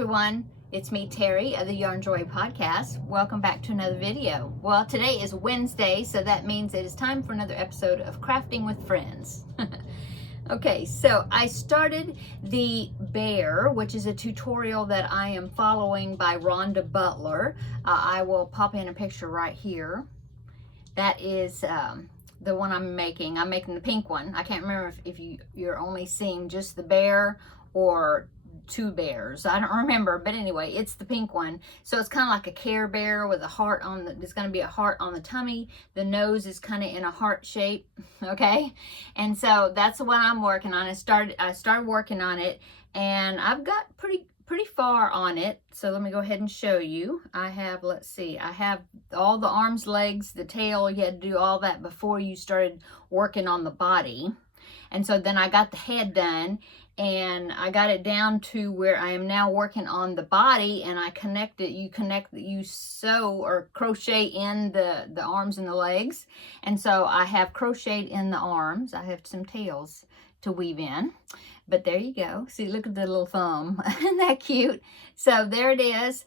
everyone, it's me Terry of the Yarn Joy podcast. Welcome back to another video. Well, today is Wednesday, so that means it is time for another episode of Crafting with Friends. Okay, so I started the bear, which is a tutorial that I am following by Rhonda Butler. I will pop in a picture right here. That is the one I'm making. I'm making the pink one. I can't remember if you're only seeing just the bear or two bears. I don't remember, but anyway, it's the pink one. So it's kind of like a Care Bear with a heart on the, there's going to be a heart on the tummy. The nose is kind of in a heart shape, okay? And so that's the one I'm working on. I started working on it, and I've got pretty far on it. So let me go ahead and show you. I have, let's see, I have all the arms, legs, the tail. You had to do all that before you started working on the body. And so then I got the head done, and I got it down to where I am now working on the body, and I connect it. You sew or crochet in the arms and the legs. And so I have crocheted in the arms. I have some tails to weave in. But there you go. See, look at the little thumb. Isn't that cute? So there it is.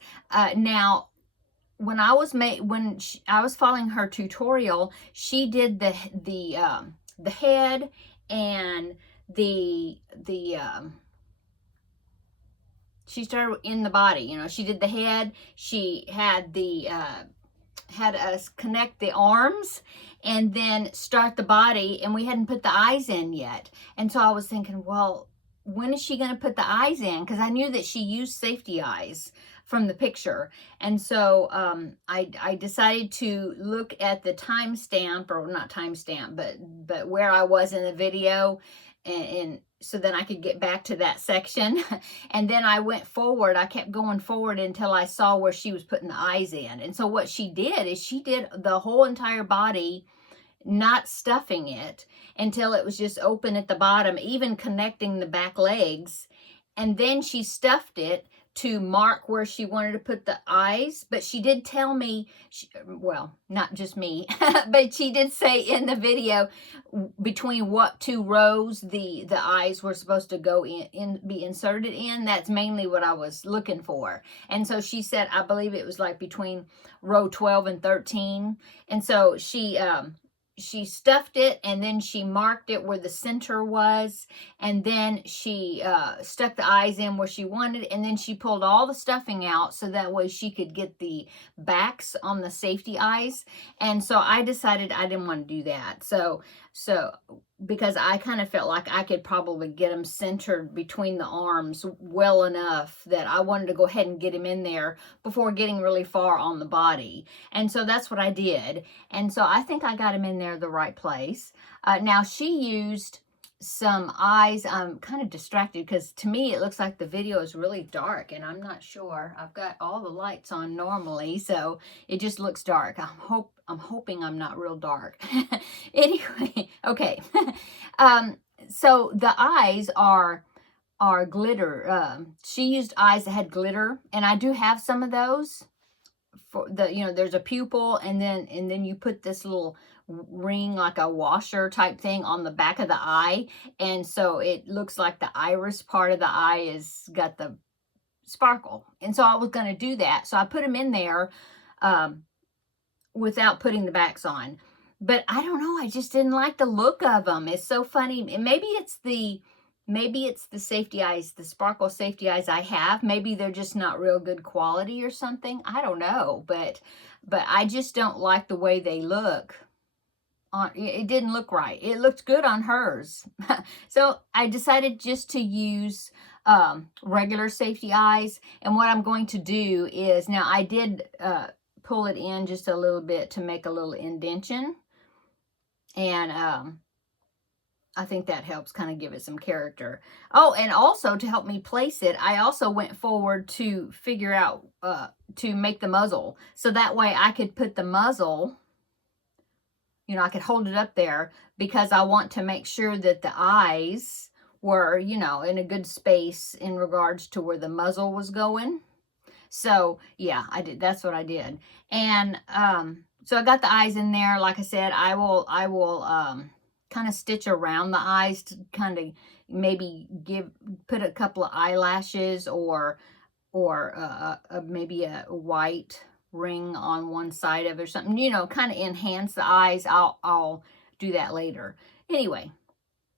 Now, when I was I was following her tutorial, she did the head and she started in the body. You know, she did the head. She had had us connect the arms and then start the body, and we hadn't put the eyes in yet. And so I was thinking, well, when is she going to put the eyes in? Because I knew that she used safety eyes from the picture. And so I decided to look at the timestamp, or not timestamp, but where I was in the video, and so then I could get back to that section. And then I went forward. I kept going forward until I saw where she was putting the eyes in. And so what she did is she did the whole entire body, not stuffing it, until it was just open at the bottom, even connecting the back legs. And then she stuffed it to mark where she wanted to put the eyes. But she did tell me, well, not just me, but she did say in the video between what two rows the eyes were supposed to go be inserted in. That's mainly what I was looking for. And so she said, I believe it was like between row 12 and 13. And so she stuffed it, and then she marked it where the center was, and then she stuck the eyes in where she wanted, and then she pulled all the stuffing out so that way she could get the backs on the safety eyes. And so I decided I didn't want to do that. So because I kind of felt like I could probably get them centered between the arms well enough that I wanted to go ahead and get him in there before getting really far on the body. And so that's what I did. And so I think I got him in there the right place. Now she used some eyes. I'm kind of distracted because to me it looks like the video is really dark, and I'm not sure. I've got all the lights on normally, so it just looks dark. I'm hoping I'm not real dark. Anyway, okay. So the eyes are glitter. She used eyes that had glitter, and I do have some of those. For the, you know, there's a pupil, and then you put this little ring, like a washer type thing, on the back of the eye, and so it looks like the iris part of the eye is got the sparkle. And so I was going to do that, so I put them in there without putting the backs on. But I don't know, I just didn't like the look of them. It's so funny. And maybe it's the safety eyes, the sparkle safety eyes I have. Maybe they're just not real good quality or something. I don't know, but I just don't like the way they look. It didn't look right. It looked good on hers. So I decided just to use regular safety eyes. And what I'm going to do is, now I did pull it in just a little bit to make a little indentation. And I think that helps kind of give it some character. Oh, and also to help me place it, I also went forward to figure out, to make the muzzle. So that way I could put the muzzle, you know, I could hold it up there, because I want to make sure that the eyes were, you know, in a good space in regards to where the muzzle was going. So yeah, I did. That's what I did. And so I got the eyes in there. Like I said, I will kind of stitch around the eyes to kind of maybe put a couple of eyelashes or or maybe a white ring on one side of it or something, you know, kind of enhance the eyes. I'll do that later. Anyway,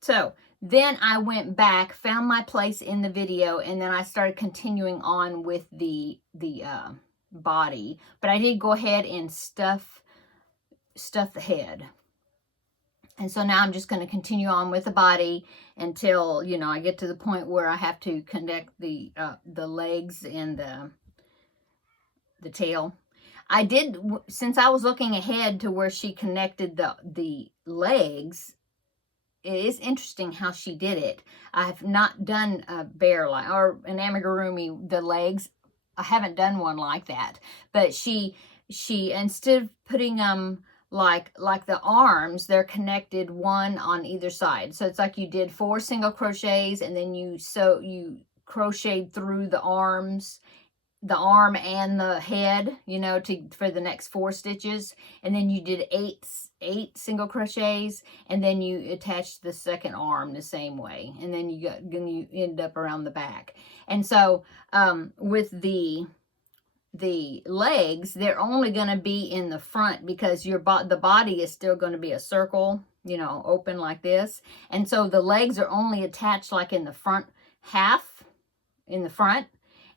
so then I went back, found my place in the video, and then I started continuing on with the body. But I did go ahead and stuff the head. And so now I'm just going to continue on with the body until, you know, I get to the point where I have to connect the legs and the tail. I did, since I was looking ahead to where she connected the legs, it is interesting how she did it. I have not done a bear like, or an amigurumi, the legs. I haven't done one like that. But she instead of putting like the arms, they're connected one on either side. So it's like you did 4 single crochets, and then you crocheted through the arms, the arm and the head, you know, for the next 4 stitches, and then you did 8 single crochets, and then you attached the second arm the same way, and then you end up around the back. And so with the legs, they're only going to be in the front because the body is still going to be a circle, you know, open like this. And so the legs are only attached like in the front half, in the front.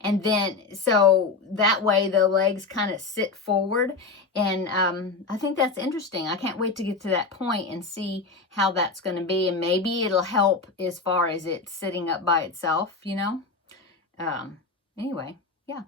And then, so that way the legs kind of sit forward. And I think that's interesting. I can't wait to get to that point and see how that's going to be. And maybe it'll help as far as it sitting up by itself, you know. Anyway, yeah.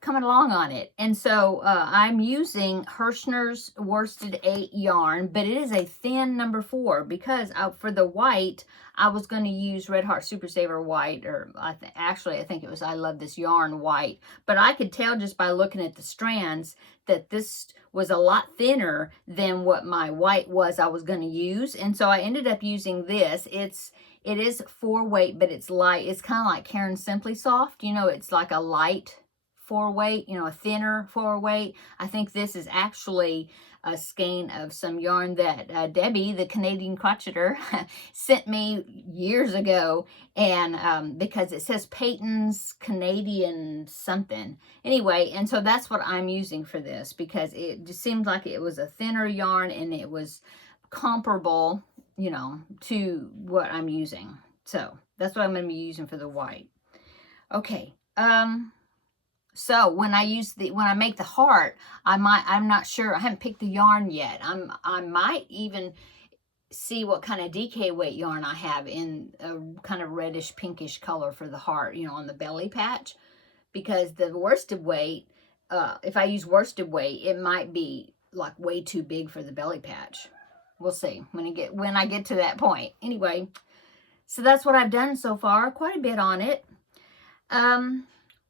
Coming along on it. And so I'm using Hirschner's Worsted 8 yarn, but it is a thin number 4 because for the white, I was going to use Red Heart Super Saver white, or actually I think it was I Love This Yarn white, but I could tell just by looking at the strands that this was a lot thinner than what my white was I was going to use. And so I ended up using this. It is 4 weight, but it's light. It's kind of like Caron Simply Soft, you know, it's like a light 4 weight, you know, a thinner 4 weight. I think this is actually a skein of some yarn that Debbie, the Canadian crocheter, sent me years ago, and because it says Peyton's Canadian something. Anyway, and so that's what I'm using for this, because it just seemed like it was a thinner yarn and it was comparable, you know, to what I'm using. So that's what I'm going to be using for the white. Okay. So when I make the heart, I'm not sure. I haven't picked the yarn yet. I might even see what kind of DK weight yarn I have in a kind of reddish pinkish color for the heart, you know, on the belly patch, because the worsted weight, if I use worsted weight, it might be like way too big for the belly patch. We'll see when I get to that point. Anyway, so that's what I've done so far. Quite a bit on it.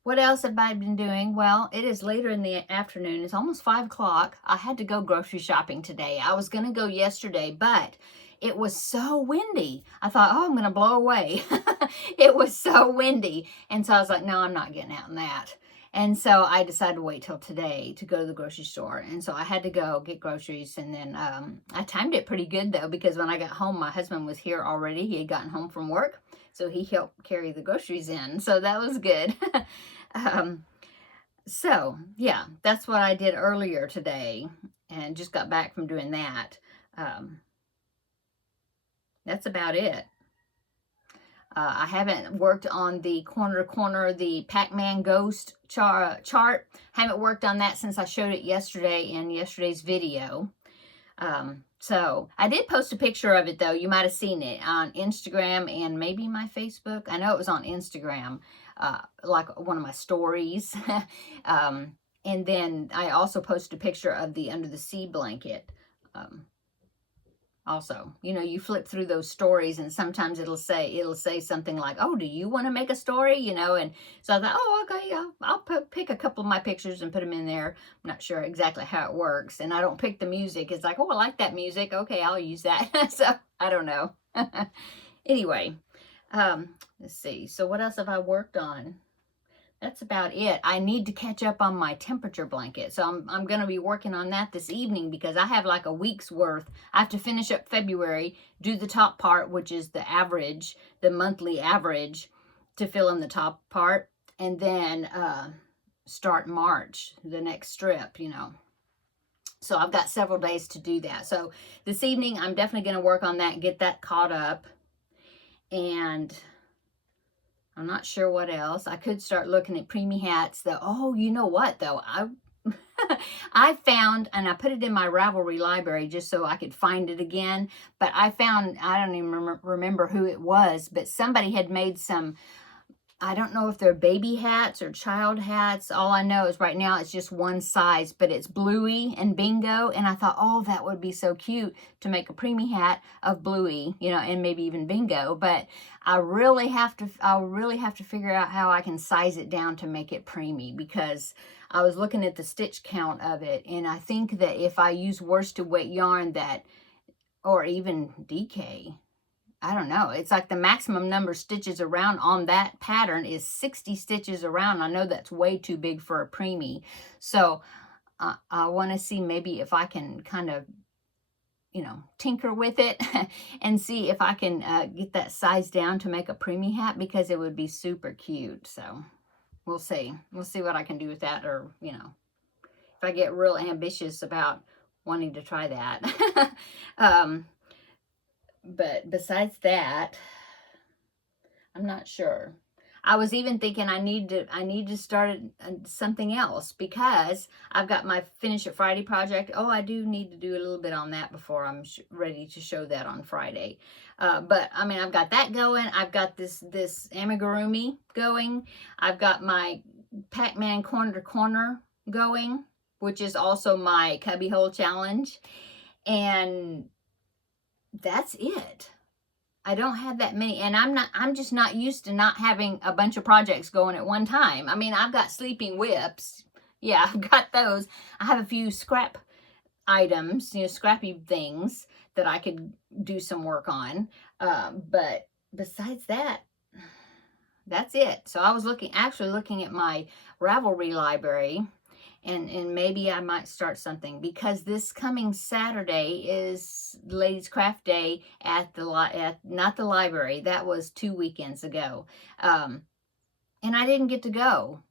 What else have I been doing? Well, it is later in the afternoon. It's almost 5 o'clock. I had to go grocery shopping today. I was going to go yesterday, but it was so windy. I thought, oh, I'm going to blow away. It was so windy. And so I was like, no, I'm not getting out in that. And so I decided to wait till today to go to the grocery store. And so I had to go get groceries. And then I timed it pretty good, though, because when I got home, my husband was here already. He had gotten home from work. So he helped carry the groceries in. So that was good. So, yeah, that's what I did earlier today. And just got back from doing that. That's about it. I haven't worked on the corner, the Pac-Man Ghost chart. Haven't worked on that since I showed it yesterday in yesterday's video. So I did post a picture of it, though. You might have seen it on Instagram and maybe my Facebook. I know it was on Instagram, like one of my stories. And then I also posted a picture of the Under the Sea blanket. Also, you know, you flip through those stories and sometimes it'll say something like, oh, do you want to make a story? You know, and so I thought, oh, okay, yeah, I'll pick a couple of my pictures and put them in there. I'm not sure exactly how it works. And I don't pick the music. It's like, oh, I like that music. Okay, I'll use that. So I don't know. Anyway, let's see. So what else have I worked on? That's about it. I need to catch up on my temperature blanket. So I'm going to be working on that this evening because I have like a week's worth. I have to finish up February, do the top part, which is the average, the monthly average, to fill in the top part. and then start March, the next strip, you know. So I've got several days to do that. So this evening, I'm definitely going to work on that, get that caught up. And I'm not sure what else. I could start looking at preemie hats, though. Oh, you know what, though? I found, and I put it in my Ravelry library just so I could find it again. But I found, I don't even remember who it was, but somebody had made some, I don't know if they're baby hats or child hats. All I know is right now it's just one size, but it's Bluey and Bingo. And I thought, oh, that would be so cute to make a preemie hat of Bluey, you know, and maybe even Bingo. But I'll really have to figure out how I can size it down to make it preemie, because I was looking at the stitch count of it. And I think that if I use worsted weight yarn that, or even DK, I don't know. It's like the maximum number of stitches around on that pattern is 60 stitches around. I know that's way too big for a preemie. So I want to see maybe if I can kind of, you know, tinker with it and see if I can get that size down to make a preemie hat, because it would be super cute. So we'll see. We'll see what I can do with that, or, you know, if I get real ambitious about wanting to try that. But besides that, I'm not sure. I was even thinking I need to start something else, because I've got my Finish It Friday project. Oh, I do need to do a little bit on that before I'm ready to show that on Friday. But I mean, I've got that going. I've got this amigurumi going. I've got my Pac-Man corner to corner going, which is also my cubbyhole challenge. And that's it. I don't have that many, and I'm just not used to not having a bunch of projects going at one time. I mean, I've got sleeping whips. Yeah, I've got those. I have a few scrap items, you know, scrappy things that I could do some work on. But besides that, that's it. So I was actually looking at my Ravelry library, and maybe I might start something, because this coming Saturday is Ladies Craft Day at not the library. That was 2 weekends ago. And I didn't get to go.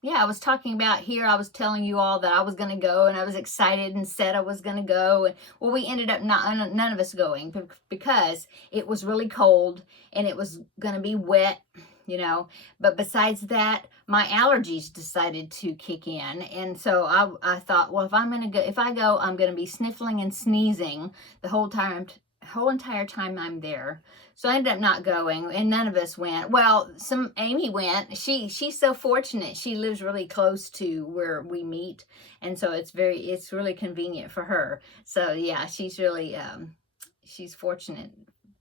Yeah, I was talking about here, I was telling you all that I was going to go, and I was excited and said I was going to go. And well, we ended up none of us going, because it was really cold and it was going to be wet, you know. But besides that, my allergies decided to kick in. And so I thought, well, if I go, I'm going to be sniffling and sneezing the whole entire time I'm there. So I ended up not going, and none of us went. Well, Amy went. She's so fortunate. She lives really close to where we meet, and so it's really convenient for her. So yeah, she's really she's fortunate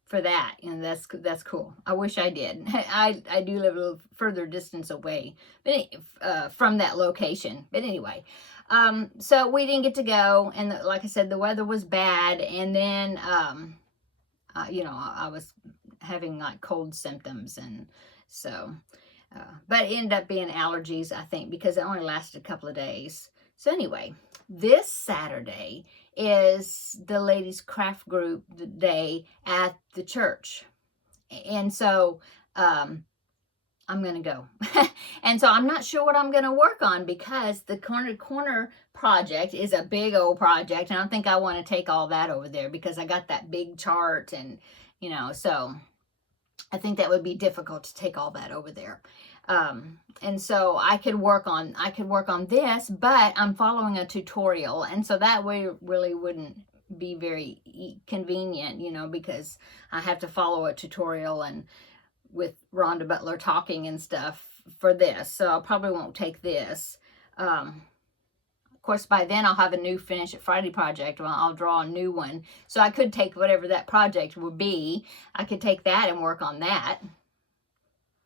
for that, and that's cool. I wish I did. I do live a little further distance away, but from that location. But anyway, so we didn't get to go, and like I said, the weather was bad, and then you know, I was having like cold symptoms, and so but it ended up being allergies, I think, because it only lasted a couple of days. So anyway, this Saturday is the ladies craft group day at the church, and so I'm gonna go. And so I'm not sure what I'm gonna work on, because the corner to corner project is a big old project, and I don't think I want to take all that over there, because I got that big chart, and you know, so I think that would be difficult to take all that over there. And so I could work on this, but I'm following a tutorial, and so that way really wouldn't be very convenient, you know, because I have to follow a tutorial and with Rhonda Butler talking and stuff for this. So I probably won't take this. Of course, by then I'll have a new Finish It Friday project. Well, I'll draw a new one. So I could take whatever that project would be. I could take that and work on that.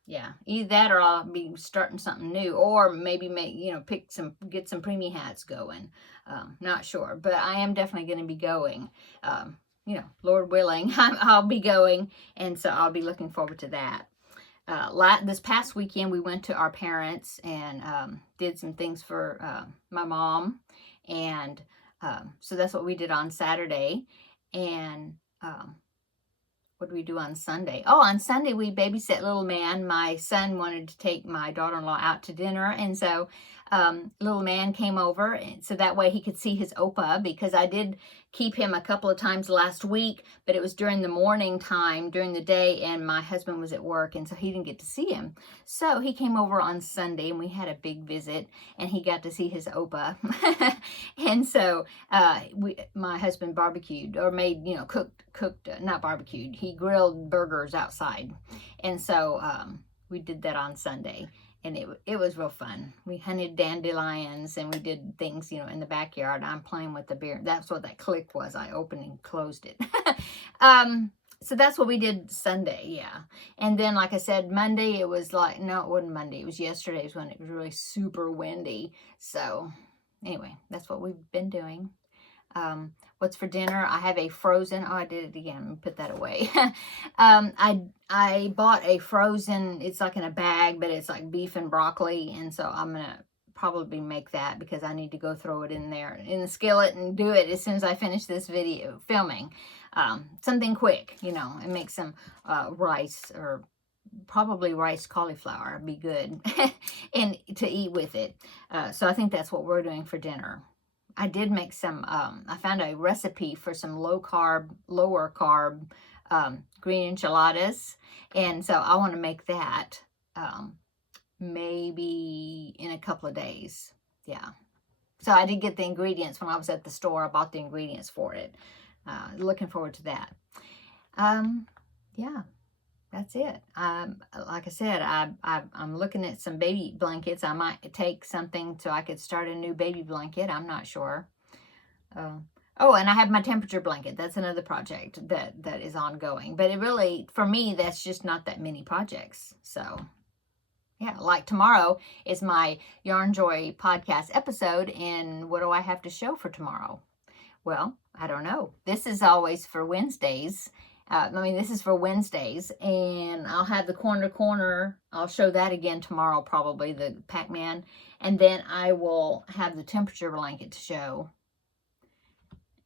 Yeah, either that, or I'll be starting something new, or maybe get some preemie hats going. Not sure, but I am definitely going to be going. You know, Lord willing, I'll be going, and so I'll be looking forward to that. This past weekend, we went to our parents and did some things for my mom, and so that's what we did on Saturday. And what did we do on Sunday? Oh, on Sunday we babysat little man. My son wanted to take my daughter-in-law out to dinner, and so little man came over, and so that way he could see his Opa, because I did keep him a couple of times last week, but it was during the morning time, during the day, and my husband was at work, and so he didn't get to see him. So he came over on Sunday, and we had a big visit, and he got to see his Opa. And so my husband barbecued, or made, you know, cooked, not barbecued, he grilled burgers outside. And so we did that on Sunday. And it was real fun. We hunted dandelions, and we did things, you know, in the backyard. I'm playing with the beer. That's what that click was. I opened and closed it. So that's what we did Sunday, yeah. And then, like I said, Monday, it was like, no, it wasn't Monday. It was yesterday's when it was really super windy. So anyway, that's what we've been doing. What's for dinner? I have a frozen, oh, I did it again. Let me put that away. I bought a frozen, it's like in a bag, but it's like beef and broccoli. And so I'm going to probably make that, because I need to go throw it in there in the skillet and do it as soon as I finish this video filming. Something quick, you know, and make some rice, or probably rice cauliflower would be good and to eat with it. So I think that's what we're doing for dinner. I did make some, I found a recipe for some lower carb green enchiladas. And so I want to make that maybe in a couple of days. Yeah. So I did get the ingredients when I was at the store. I bought the ingredients for it. Looking forward to that. Yeah. That's it. Like I said, I'm looking at some baby blankets. I might take something so I could start a new baby blanket. I'm not sure. Oh, and I have my temperature blanket. That's another project that is ongoing. But it really, for me, that's just not that many projects. So, yeah, like tomorrow is my Yarn Joy podcast episode. And what do I have to show for tomorrow? Well, I don't know. This is always for Wednesdays. This is for Wednesdays, and I'll have the corner to corner. I'll show that again tomorrow, probably, the Pac-Man. And then I will have the temperature blanket to show.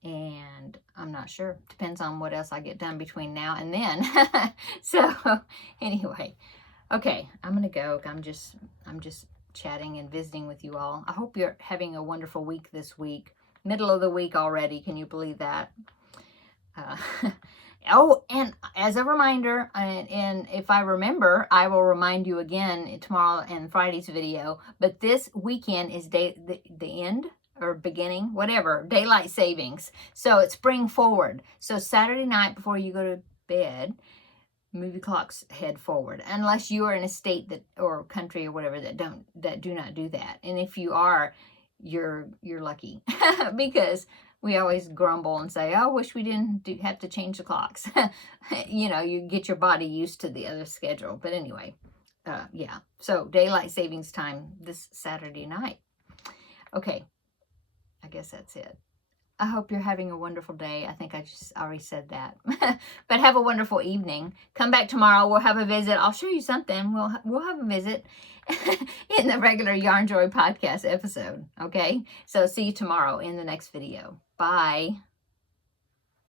And I'm not sure. Depends on what else I get done between now and then. So, anyway. Okay, I'm going to go. I'm just chatting and visiting with you all. I hope you're having a wonderful week this week. Middle of the week already. Can you believe that? Oh, and as a reminder, and if I remember, I will remind you again tomorrow and Friday's video, but this weekend is the end or beginning, whatever, daylight savings. So it's spring forward. So Saturday night before you go to bed, movie clocks head forward, unless you are in a state that, or country or whatever, that do not do that. And if you are, you're lucky because we always grumble and say, oh, wish we didn't have to change the clocks. You know, you get your body used to the other schedule. But anyway, yeah. So daylight savings time this Saturday night. Okay. I guess that's it. I hope you're having a wonderful day. I think I just already said that. But have a wonderful evening. Come back tomorrow. We'll have a visit. I'll show you something. We'll have a visit in the regular Yarn Joy podcast episode. Okay? So see you tomorrow in the next video. Bye.